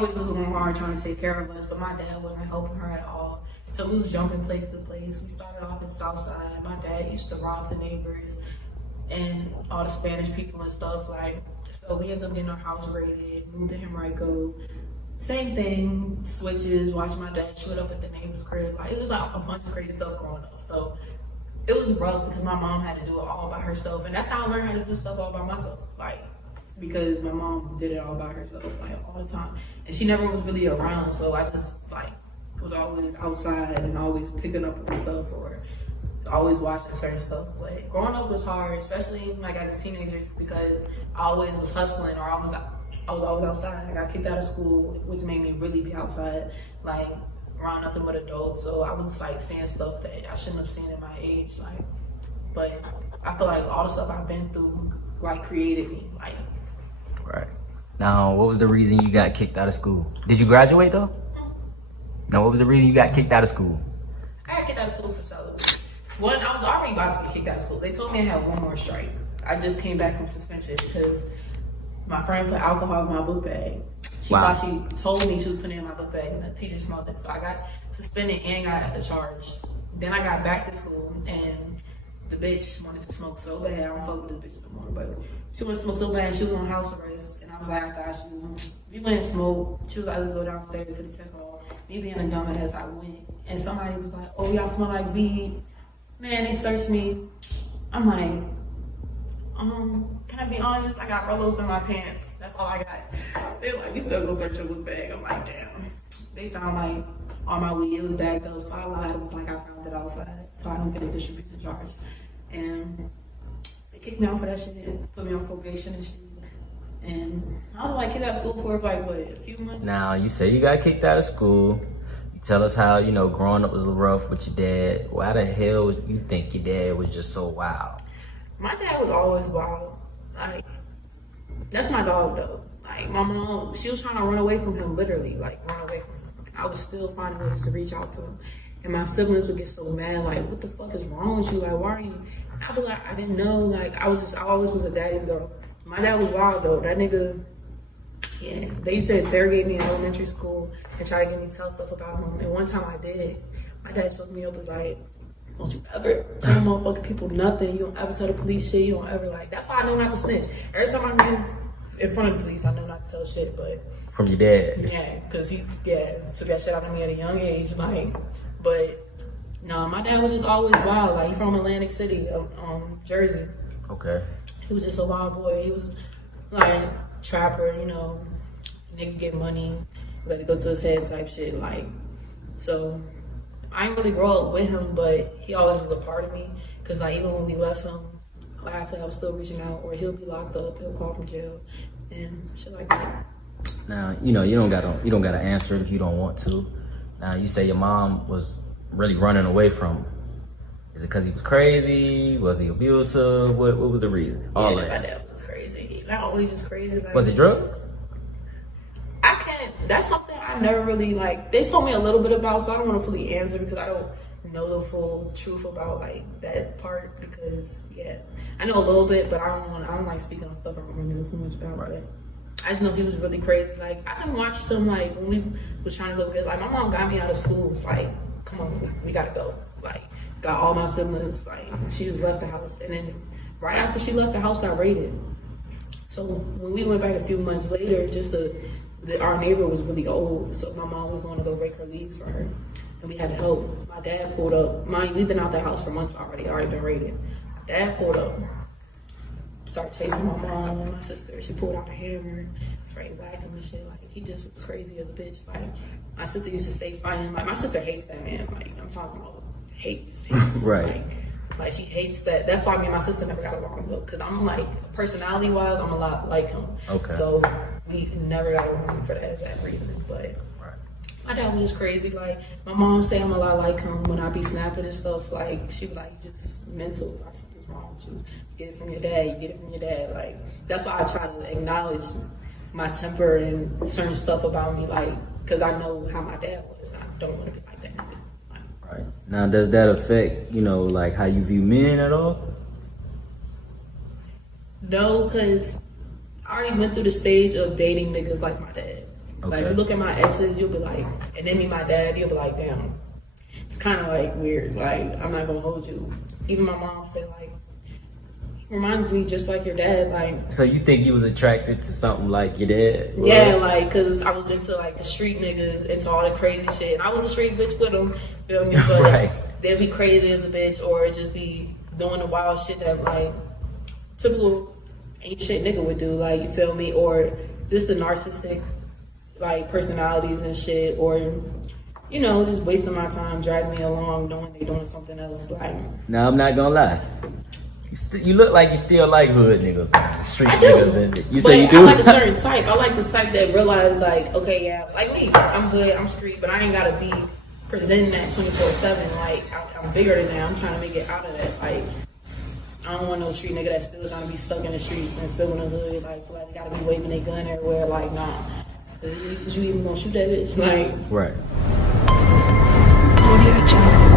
always was going hard trying to take care of us, but my dad wasn't helping her at all. So we was jumping place to place. We started off in Southside. My dad used to rob the neighbors and all the Spanish people and stuff. Like, so we ended up getting our house raided, moved to Henrico. Same thing, switches, watching my dad shoot up at the neighbor's crib. Like, it was just like a bunch of crazy stuff growing up. So it was rough because my mom had to do it all by herself. And that's how I learned how to do stuff all by myself. Like, because my mom did it all by herself, like, all the time. And she never was really around, so I just, like, was always outside and always picking up on stuff or always watching certain stuff. But growing up was hard, especially, like, as a teenager, because I always was hustling or I was always outside. I got kicked out of school, which made me really be outside, like, around nothing but adults. So I was, like, seeing stuff that I shouldn't have seen at my age, like, but I feel like all the stuff I've been through, like, created me, like. Right. Now, what was the reason you got kicked out of school? Did you graduate though? Now, what was the reason you got kicked out of school? I got kicked out of school for celebrating. One, I was already about to get kicked out of school. They told me I had one more strike. I just came back from suspension because my friend put alcohol in my book bag. She thought she told me she was putting it in my book bag and the teacher smelled it. So I got suspended and got a charge. Then I got back to school and the bitch wanted to smoke so bad. I don't fuck with this bitch no more, but she wanted to smoke so bad. She was on house arrest, and I was like, I got you. We went and smoked. She was like, let's go downstairs to the tech hall. Me being a dumbass, I went, and somebody was like, oh, y'all smell like weed. Man, they searched me. I'm like, can I be honest? I got Rolos in my pants. That's all I got. They were like, we still go search your book bag. I'm like, damn. They found like all my weed. It was bagged up, so I lied. It was like I found it outside, so I don't get a distribution charge. And they kicked me out for that shit, put me on probation and shit. And I was like kicked out of school for like, what, a few months? Now, you say you got kicked out of school. You tell us how, you know, growing up was rough with your dad. Why the hell you think your dad was just so wild? My dad was always wild. Like, that's my dog though. Like, my mom, she was trying to run away from him, literally, like, run away from him. And I was still finding ways to reach out to him. And my siblings would get so mad, like, what the fuck is wrong with you? Like, why are you? And I'd be like, I didn't know. Like, I always was a daddy's girl. My dad was wild, though. That nigga, yeah. They used to interrogate me in elementary school and try to get me to tell stuff about him. And one time I did. My dad took me up, was like, don't you ever tell motherfucking people nothing. You don't ever tell the police shit. You don't ever, like, that's why I know not to snitch. Every time I'm in front of the police, I know not to tell shit, but. From your dad? Yeah, because he, took that shit out of me at a young age, like. But no, my dad was just always wild. Like, he from Atlantic City, Jersey. Okay. He was just a wild boy. He was like trapper, you know, nigga get money, let it go to his head type shit. Like, so I didn't really grow up with him, but he always was a part of me. Cause like even when we left him, like I said, I was still reaching out, or he'll be locked up, he'll call from jail, and shit like that. Now, you know, you don't gotta answer it if you don't want to. Now, you say your mom was really running away from him. Is it because he was crazy? Was he abusive? What was the reason? All my dad was crazy. Not always just crazy. Like, was it drugs? That's something I never really, like, they told me a little bit about, so I don't want to fully answer because I don't know the full truth about, like, that part because, yeah. I know a little bit, but I don't like speaking on stuff I don't really know too much about. Right. But I just know he was really crazy. Like, I didn't watch him, like, when we was trying to go get, like, my mom got me out of school. It's like, come on, we gotta go. Like, got all my siblings, like, she just left the house. And then right after she left, the house got raided. So when we went back a few months later, our neighbor was really old. So my mom was going to go break her legs for her. And we had to help. My dad pulled up. We've been out the house for months already been raided. My dad pulled up, started chasing my mom and my sister. She pulled out a hammer, started whacking and shit. Like, he just was crazy as a bitch. Like, my sister used to stay fighting. Like, my sister hates that man. Like, I'm talking about hates. Right. Like, she hates that. That's why me and my sister never got along, though. Because I'm, like, personality-wise, I'm a lot like him. Okay. So we never got along for that exact reason. But my dad was just crazy. Like, my mom say I'm a lot like him when I be snapping and stuff. Like, she be like, just mental. Like, something's wrong with you. You get it from your dad. You get it from your dad. Like, that's why I try to acknowledge my temper and certain stuff about me. Like, because I know how my dad was. I don't want to be like that nigga. Right. Now, does that affect, you know, like how you view men at all? No, because I already went through the stage of dating niggas like my dad. Like, if you look at my exes, you'll be like, and then meet my dad, you'll be like, damn. It's kind of like weird. Like, I'm not gonna hold you. Even my mom said, like, reminds me just like your dad. Like, so you think you was attracted to something like your dad? Yeah, like, cause I was into like the street niggas, into all the crazy shit, and I was a street bitch with them. Feel me? But Right. they'd be crazy as a bitch, or just be doing the wild shit that like typical ain't shit nigga would do. Like, you feel me? Or just the narcissistic like personalities and shit, or you know, just wasting my time, dragging me along, knowing they doing something else. Like, now I'm not gonna lie. You look like you still like hood niggas and street niggas, and you say you do. I like a certain type. I like the type that realize, like, okay, yeah, like me, I'm good, I'm street, but I ain't gotta be presenting that 24/7. Like, I'm bigger than that. I'm trying to make it out of that. Like, I don't want no street nigga that's still trying to be stuck in the streets and still in the hood. Like they gotta be waving their gun everywhere. Like, nah, is you even gonna shoot that bitch? Like, right. Audio Jungle.